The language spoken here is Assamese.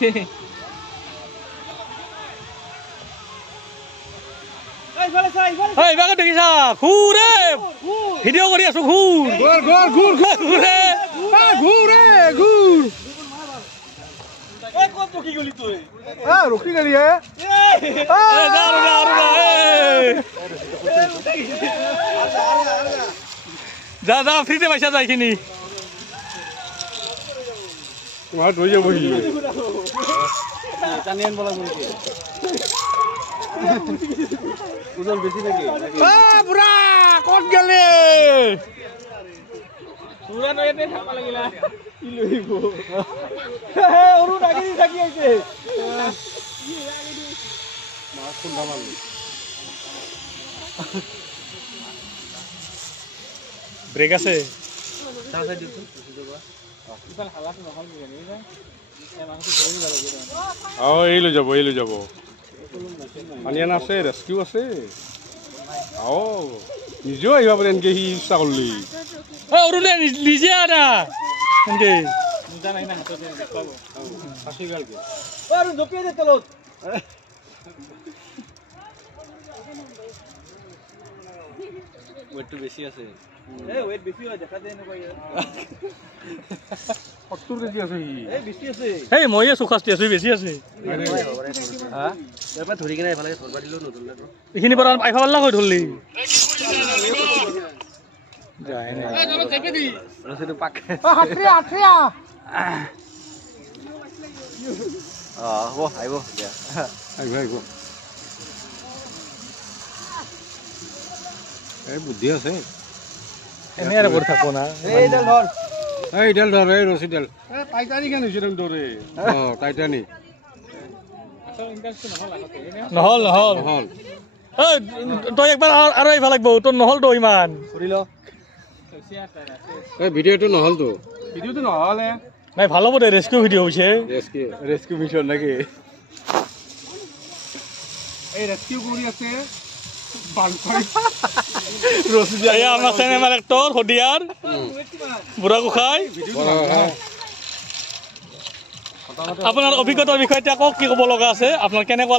লাগিছে এই বাগে দেখিছা ঘুৰে ভিডিঅ' কৰি আছো ঘুৰ ঘুৰ ঘুৰ ঘুৰে ঘুৰে ঘুৰ কত ৰখি গলি তই ৰখি গলি যা যা ফ্ৰীতে পাইছা যা এইখিনি তোমাৰ ধৰি যাবহি টানি আনিব লাগিব নেকি ওজন বেছি নেকি বুঢ়া ক'ত গেলি পুৰা নয়তে থাকবা লাগিলা কি লইব ওৰু লাগি থাকি আছে মাছ খুন্দা মারলি ব্রেক আছে তাহলে দিছো ইফাল হালাত নহল জানি না এই মাংস ধৰি যাব এই লৈ যাব আনিয়ান আছে ৰেস্কিউ আছে নিজেও আহিবা পাৰে এনেকে সি ইচ্ছা কৰলি অৰুণে নিজে আনা এনেকে জানাই না হাততে দেখব ফাঁসি গালকে অৰুণ জপিয়ে দে তলত ওয়েট বেশি আছে ওয়েট বেশি হয় দেখা যায় না কই 70 কেজি আছে বেশি আছে মই সুখাস্তি আছে বেশি আছে হ্যাঁ এবাৰ ধৰি কিনে এফালে ধৰবা দিলো নধৰলে এইখিনি পৰা আইফাল্লা কই ধৰলি যায় না চলো চেপে দি ৰসিটো পাক আঠৰিয়া হ'ব আইব দিয়া আইব এই বুদ্ধি আছে এনে আর করে থাকো না এইডাল ধর এই রসিডাল টাইটানিক কেন হইছে তুমি ধরে টাইটানিক নহল এই তই একবার আর আইবা লাগবো তোর নহল তো ইমান করিল এই ভিডিওটো নহল তো নহলে নাই ভালো বটে রেস্কিউ ভিডিও হইছে রেস্কিউ মিশন নাকি এই রেস্কিউ করি আছে আমার সিনেমার একটর হদিয়ার বুড়া গোসাই আপনার অভিজ্ঞতার বিষয়ে কি কব লগা আছে আপনার কেনেকুৱা